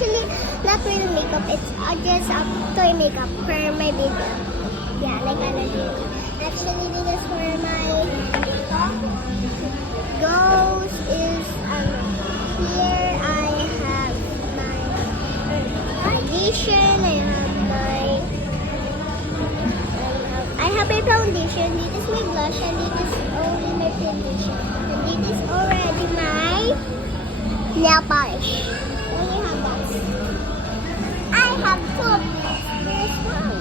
actually not real makeup. It's just a toy makeup for my baby. Yeah, like Anna did. Actually, this is for my ghost. Is here I have my foundation. I have my foundation. This is my blush, and this is only my foundation. And this is already my nail polish. Only have that. I have two. This one.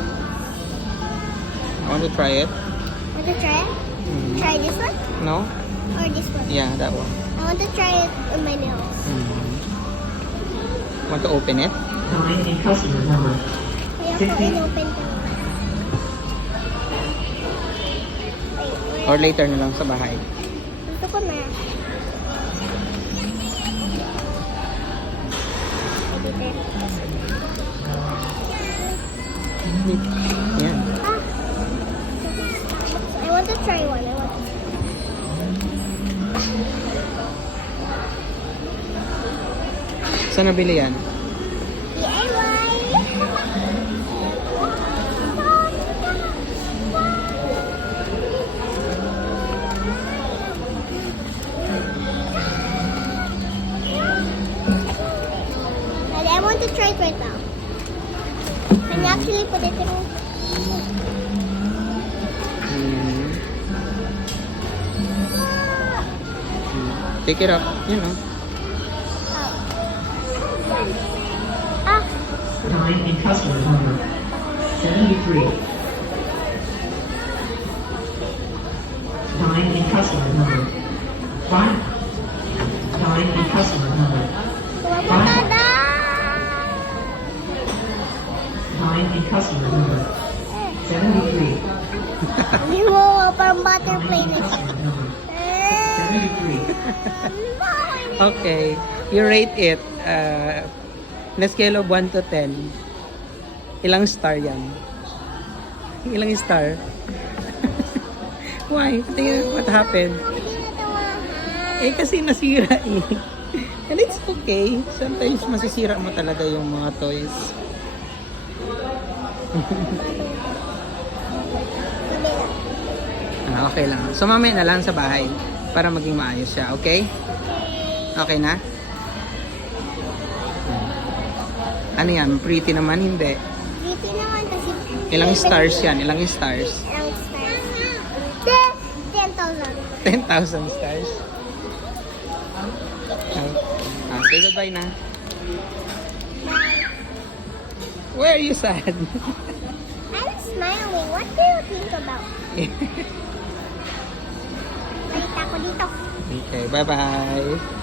Want to try it? Want to try it? Try this one No? or this one? Yeah, that one. I want to try it on my nails. Want to open it? Nine in customer number. Kaya ko in-open ko. Wait, Or later na lang sa bahay? gusto ko na. Yan. Ah. I want to try one. Saan nabili yan? DIY! And I want to try it right now. Can you actually put it in? Take it up. You know. Ah! Nine in customer number. 73. Nine in customer number. 5. Nine in customer number. Tada! Nine in customer number. 73. Hindi mo parang butterfly na siya. Customer number. 73. Okay. You rate it. Na scale of 1 to 10. Ilang star yan? Ilang star? Why? Tingnan what happened? Eh kasi nasira eh. And it's okay. Sometimes masisira mo talaga yung mga toys. Okay lang. So mamaya na lang sa bahay para maging maayos siya, okay? Okay na? Ano yan? Pretty naman, hindi. Pretty naman kasi... Ilang stars yan? Ilang stars? Ilang stars? 10,000. 10,000 stars. Say goodbye na. Why are you sad? I'm smiling. What do you think about? Balik ako dito. Okay, bye-bye.